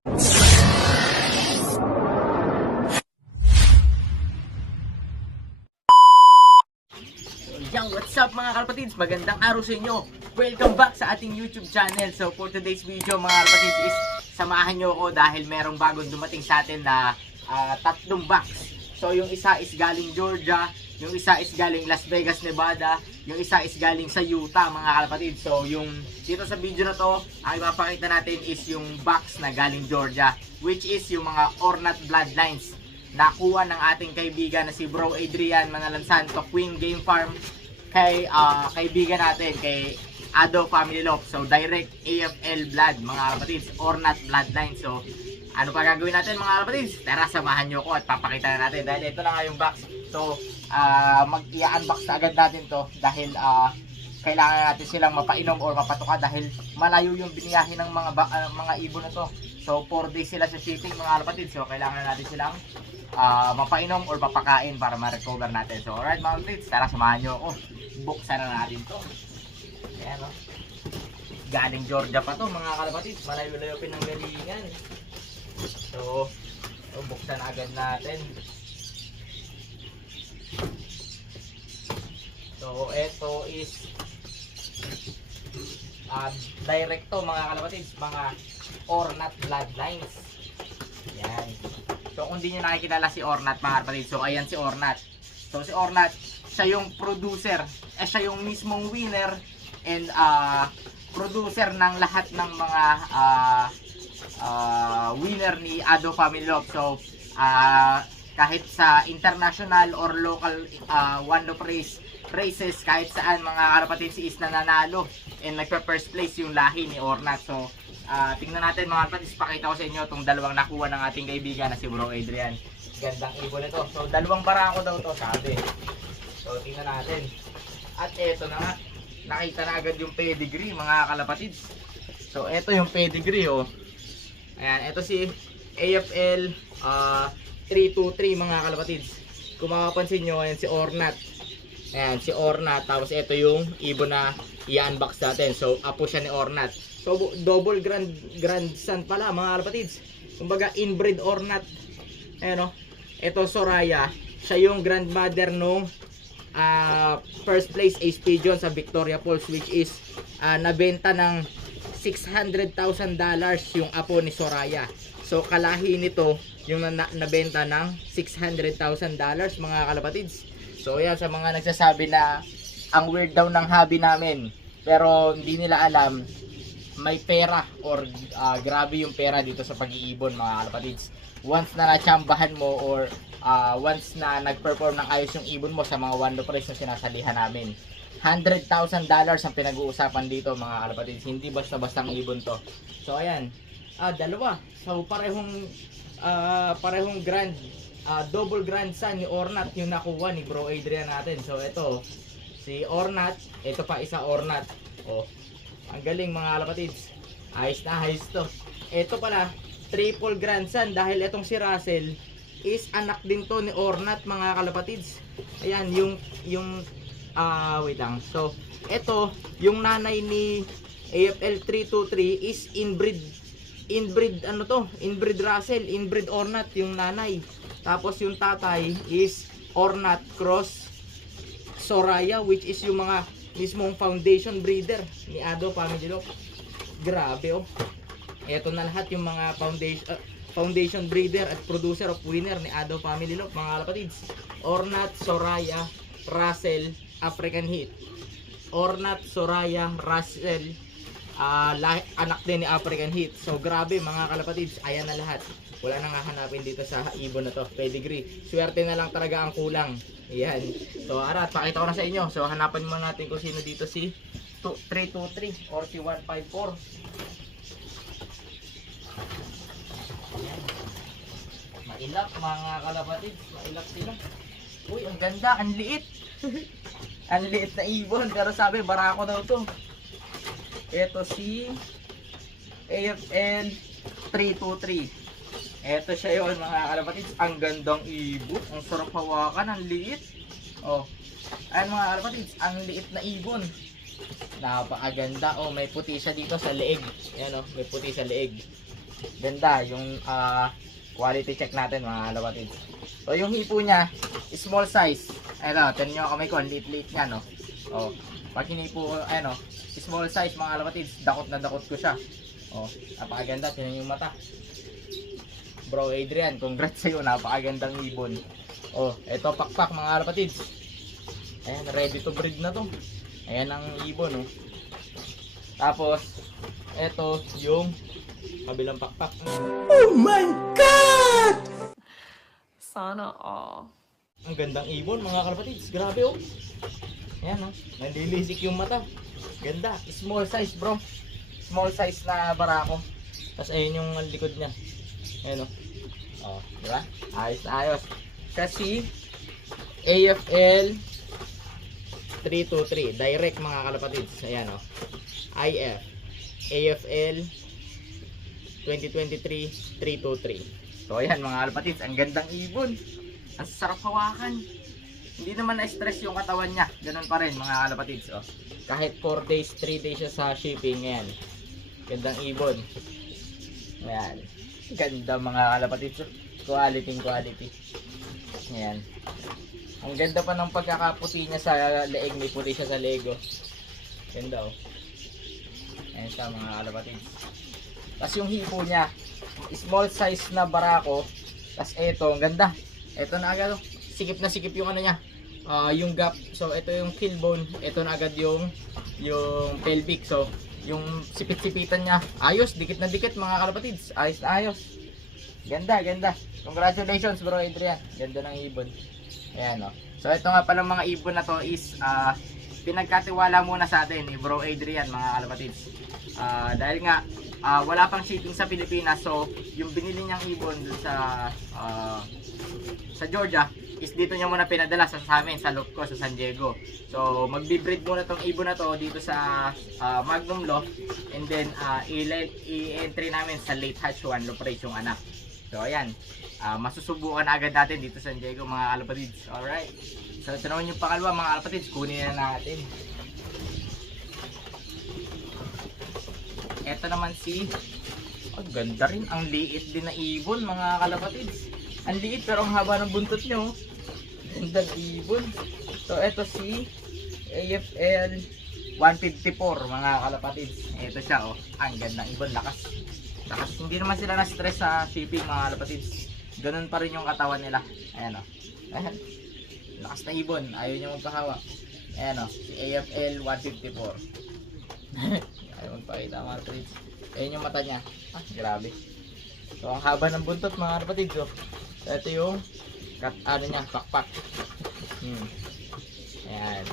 Yo, what's up mga kalapatids? Magandang araw sa inyo. Welcome back sa ating YouTube channel. So for today's video mga kalapatids is samahan nyo ako dahil merong bagong dumating sa atin na tatlong box. So yung isa is galing Georgia, yung isa is galing Las Vegas, Nevada, yung isa is galing sa Utah mga kalapatids. So yung dito sa video na to, ang ipapakita natin is yung box na galing Georgia, which is yung mga Ornat Bloodlines. Nakuha ng ating kaibigan na si Bro Adrian Manalansanto, Queen Game Farm, kay kaibigan natin, kay Ado Family Love. So direct AFL blood mga kapatids, Ornat Bloodline. So ano pa gagawin natin mga kapatids? Tara, samahan nyo ko at papakita na natin dahil ito na nga yung box. So mag-i-unbox na agad natin to dahil kailangan natin silang mapainom or mapatuka dahil malayo yung biniyahe ng mga ibon na to. So 4 days sila sa shipping mga kapatids. So kailangan natin silang mapainom or mapakain para ma-recover natin. So alright mga kapatids, tara samahan nyo ako. Buksan na natin to. Ayan o. Galing Georgia pa to mga kalapatids. Malayo-layo pinanggalingan. So buksan na agad natin. So ito is direct to mga kalapatids, mga Ornat Bloodlines. Yan. So kung di nyo nakikilala si Ornat mga kalapatids, so ayan si Ornat. So si Ornat, siya yung producer, siya yung mismong winner and producer ng lahat ng mga winner ni Ado Family Love. So kahit sa international or local one-off races, kahit saan mga kalapatids is nananalo and nagpa-first place yung lahi ni Ornat. So tingnan natin mga kalapatids, pakita ko sa inyo itong dalawang nakuha ng ating kaibigan na si Bro Adrian. Gandang ibon ito. So dalawang barako daw to sabi. So tingnan natin. At eto na nga, nakita na agad yung pedigree mga kalapatids. So eto yung pedigree oh. Ayan, eto si AFL 323 mga kalapatids. Kung makapansin nyo, ayan si Ornat. Ayan si Ornat. Tapos eto yung ibon na i-unbox natin. So apo siya ni Ornat. So double grandson pala mga kalapatids. Kumbaga inbred Ornat. Ayan oh. Eto Soraya. Siya yung grandmother nung first place Ace Pigeon sa Victoria Falls, which is nabenta ng $600,000 yung apo ni Soraya. So kalahi nito yung nabenta ng $600,000 mga kalapatids. So yan, sa mga nagsasabi na ang weird daw ng hobby namin pero hindi nila alam, may pera or grabe yung pera dito sa pag-iibon mga kalapatids. Once na natsambahan mo or once na nag-perform ng ayos yung ibon mo sa mga one-off race na sinasalihan namin, $100,000 ang pinag-uusapan dito mga kalapatids. Hindi basta-bastang ibon to. So ayan, dalawa. So parehong double grandson ni Ornat yung nakuha ni Bro Adrian natin. So ito si Ornat, ito pa isa Ornat. Oh, ang galing mga kalapatids. Ayos na ayos to. Ito pala triple grandson dahil itong si Russell is anak din to ni Ornat mga kalapatids. Ayan yung wait lang. So ito yung nanay ni AFL 323 is inbred ano to, inbred Russell, inbred Ornat yung nanay. Tapos yung tatay is Ornat cross Soraya, which is yung mga mismong foundation breeder ni Ado Family Love. Grabe oh. Ito na lahat yung mga foundation breeder at producer of winner ni Ado Family Love mga kalapatids. Ornat, Soraya, Russell, African Heat. Ornat, Soraya, Russell, anak din ni African Heat. So grabe mga kalapatids, ayan na lahat. Wala nang hahanapin dito sa ibon na to, pedigree. Swerte na lang talaga ang kulang. Ayan. So arat, pakita ko na sa inyo. So hanapan muna natin kung sino dito si 323 or si 154. Mailap mga kalapatids, mailap sila. Uy, ang ganda, ang liit. Ang liit na ibon, pero sabi barako daw to. Ito si AFL 323. Ito siya yun mga kalapatids. Ang gandang ibon, ang sarap hawakan, ang liit. Oh, ayan mga kalapatids, ang liit na ibon. Napakaganda. Oh, may puti siya dito sa leeg. Ayan oh, may puti sa leeg. Ganda yung quality check natin mga kalapatids. So yung hipo niya, small size. Ayun, tignan nyo kamay ko, ang liit-liit niya, no? Oh, pag hinipo, ano, small size mga kalapatids, dakot na dakot ko siya. Oh, napakaganda, tignan yung mata. Bro Adrian, congrats sa'yo, napakagandang ibon. Oh, eto pakpak mga kalapatids. Ayan, ready to breed na to. Ayan ang ibon, oh. Tapos, eto yung kabilang pakpak. Oh my God! Sana all. Ang gandang ibon mga kalapatids. Grabe, oh. Ayan, oh. Nanlilisik yung mata. Ganda. Small size, bro. Small size na barako. Tapos ayun yung likod niya. Ayan, oh. Oh, di ba? Ayos na ayos. Kasi AFL 323 direct mga kalapatids. Ayan, oh. IF AFL 2023 323. So ayan mga kalapatids, ang gandang ibon. Ang sarap hawakan. Hindi naman na-stress yung katawan niya. Ganun pa rin mga kalapatids, oh. Kahit 4 days, 3 days siya sa shipping. Ayan. Gandang ibon. Ayan. Ganda mga kalapatids. Quality. Ayan. Ang ganda pa ng pagkakaputi niya sa leeg. May puti siya sa leeg, oh. Ganda, oh. Ayan siya mga kalapatids. Tapos yung hipo niya, small size na barako. Tapos ito, ang ganda. Ito na agad, oh. Sikip na sikip yung ano niya. Yung gap. So ito yung kill bone. Ito na agad yung pelvic. So yung sipit-sipitan niya. Ayos, dikit na dikit mga kalapatids. Ayos na ayos. Ganda. Congratulations bro Adrian. Ganda ng ibon. Ayan, oh. So ito nga pala mga ibon na to is pinagkatiwala muna sa atin ni bro Adrian mga kalapatids. Dahil nga wala pang shipping sa Pilipinas, so yung binili niyang ibon dun sa Georgia is dito niya muna pinadala sa amin sa loft ko sa San Diego. So magbi-breed muna tong ibon na to dito sa Magnum Loft, and then i-entry namin sa late hatch 1 loft race yung anak. So ayan, masusubukan agad natin dito sa San Diego mga kalapatids. Alright, so ito naman yung pangalawa mga kalapatids, kunin na natin. Ito naman ganda rin, ang liit din na ibon mga kalapatids. Ang liit pero ang haba ng buntot nyo. Ganda ng ibon. So ito si AFL 154 mga kalapatids. Ito siya, oh. Ang ganda ng ibon, lakas. Hindi naman sila na-stress sa shipping mga kalapatids. Ganun pa rin yung katawan nila. Ayan, oh. Ayan. Lakas na ibon, ayaw niya magpahawa. Ayan, oh. Si AFL 154. Ayaw magpakita mga kalapatids. Ayan yung mata niya. Grabe. So ang haba ng buntot mga kalapatids, oh. So ito yung ano niya, pakpak. Ayan.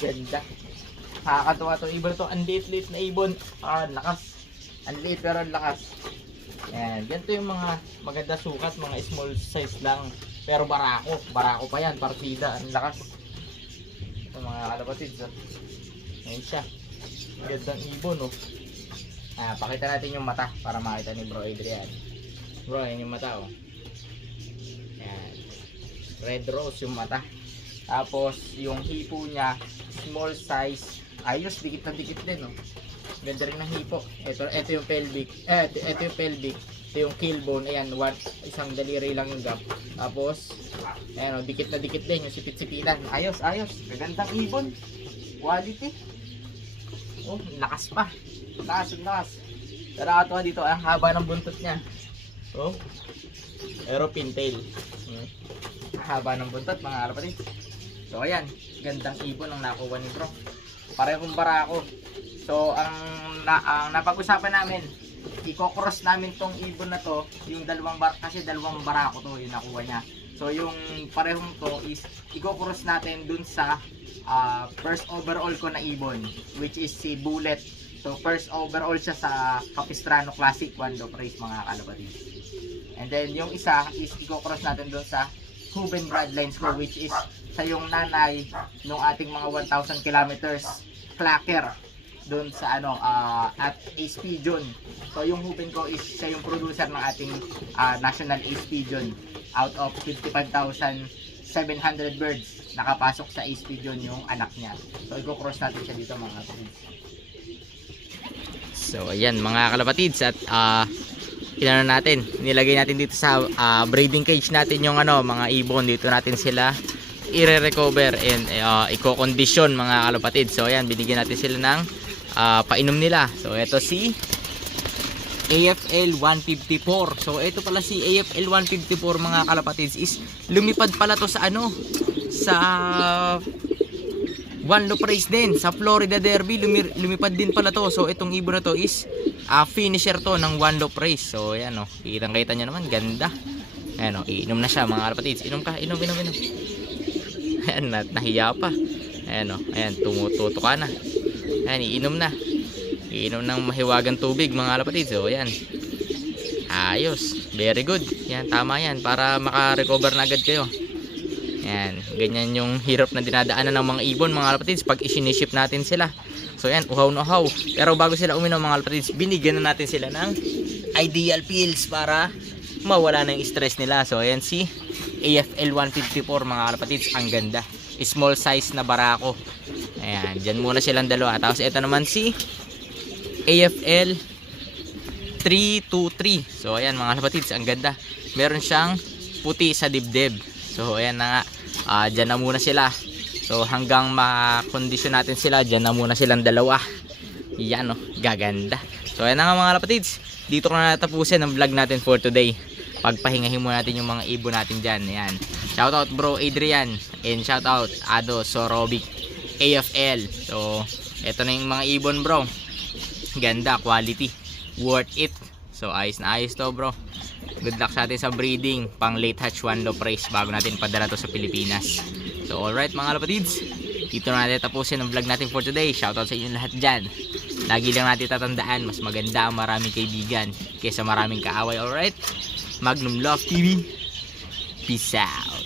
Ganda. Nakakatuwa itong ibon ito. Ang liit-liit na ibon. Lakas. Ang liit pero lakas. Ayan. Ganito yung mga maganda sukat. Mga small size lang. Pero barako. Barako pa yan. Partida. Ang lakas. Ito mga kalapatids, oh. Ayan siya. Gandang ibon, oh. Pakita natin yung mata para makita ni Bro Adrian. Bro, yan yung mata, oh. Ayan. Red rose yung mata. Tapos yung hipo niya, small size. Ayos, dikit na dikit din, oh. Ganda rin ng hipo. Ito yung pelvic. Ito yung pelvic. Ito yung kill bone. Ayan, isang daliri lang yung gap. Tapos ayan, oh, dikit na dikit din yung sipit-sipitan. Ayos. Gagandang ibon. Quality. Oh, lakas pa. Lakas. Pero ito dito, ang haba ng buntot niya. Oh. Pero pintail. Haba ng buntot mga kalapatids. So ayan, gandang ibon ang nakuha ni bro. Parehong barako. So ang napag-usapan namin, i-cross namin tong ibon na to, yung kasi dalawang barako to yung nakuha niya. So yung parehong to is i-cross natin dun sa first overall ko na ibon, which is si Bullet. So first overall siya sa Capistrano Classic 1 loft race mga kalapatids. And then yung isa is i-cross natin dun sa Cuban Bloodlines ko, which is sa yung nanay nung ating mga 1,000 kilometers clacker doon sa at Ace Pigeon. So yung hupin ko is siya yung producer ng ating national Ace Pigeon. Out of 55,700 birds, nakapasok sa Ace Pigeon yung anak niya. So i-cross natin siya dito mga kalapatids. So ayan mga kalapatids, at inano natin, nilagay natin dito sa breeding cage natin yung mga ibon. Dito natin sila i-recover and i-condition mga kalapatid. So ayan, binigyan natin sila ng painom nila. So ito si AFL 154. So ito pala si AFL 154 mga kalapatids is lumipad pala to sa sa One Loop Race din sa Florida Derby. Lumipad din pala to. So itong ibon na to is finisher to ng One Loop Race. So ayan kitang-kita nyo naman, ganda. Ayan iinom na siya mga kalapatids. Inom ka, inom. Ayan, nahiya pa. Ayan, tumututo ka na. Ayan, iinom na. Iinom ng mahiwagang tubig mga kalapatids. So ayan, ayos, very good. Yan, tama yan para maka-recover na agad kayo. Yan, ganyan yung hirap na dinadaanan ng mga ibon mga kalapatids pag isiniship natin sila. So yan, uhaw na uhaw. Pero bago sila uminom mga kalapatids, binigyan na natin sila ng ideal pills para mawala na yung stress nila. So ayan si AFL 154 mga kalapatids, ang ganda. Small size na barako. Ayan, dyan muna silang dalawa. Tapos ito naman si AFL 323. So ayan mga kalapatids, ang ganda. Meron siyang puti sa dibdib. So ayan na nga, dyan na muna sila. So hanggang makondisyon natin sila, dyan na muna silang dalawa. Yan gaganda. So ayan na nga mga kalapatids, dito ko na natapusin ang vlog natin for today. Pagpahingahin muna natin yung mga ibon natin dyan. Ayan, shoutout bro Adrian, and shoutout Ado Sorobic AFL. So eto na yung mga ibon bro, ganda, quality, worth it. So ayos na ayos to bro. Good luck sa atin sa breeding pang late hatch One Loop Race bago natin padala to sa Pilipinas. So alright mga kalapatids, dito na natin tapusin ang vlog natin for today. Shoutout sa inyo lahat dyan. Lagi lang natin tatandaan, mas maganda ang maraming kaibigan kaysa maraming kaaway. Alright, Magnum Love TV, peace out.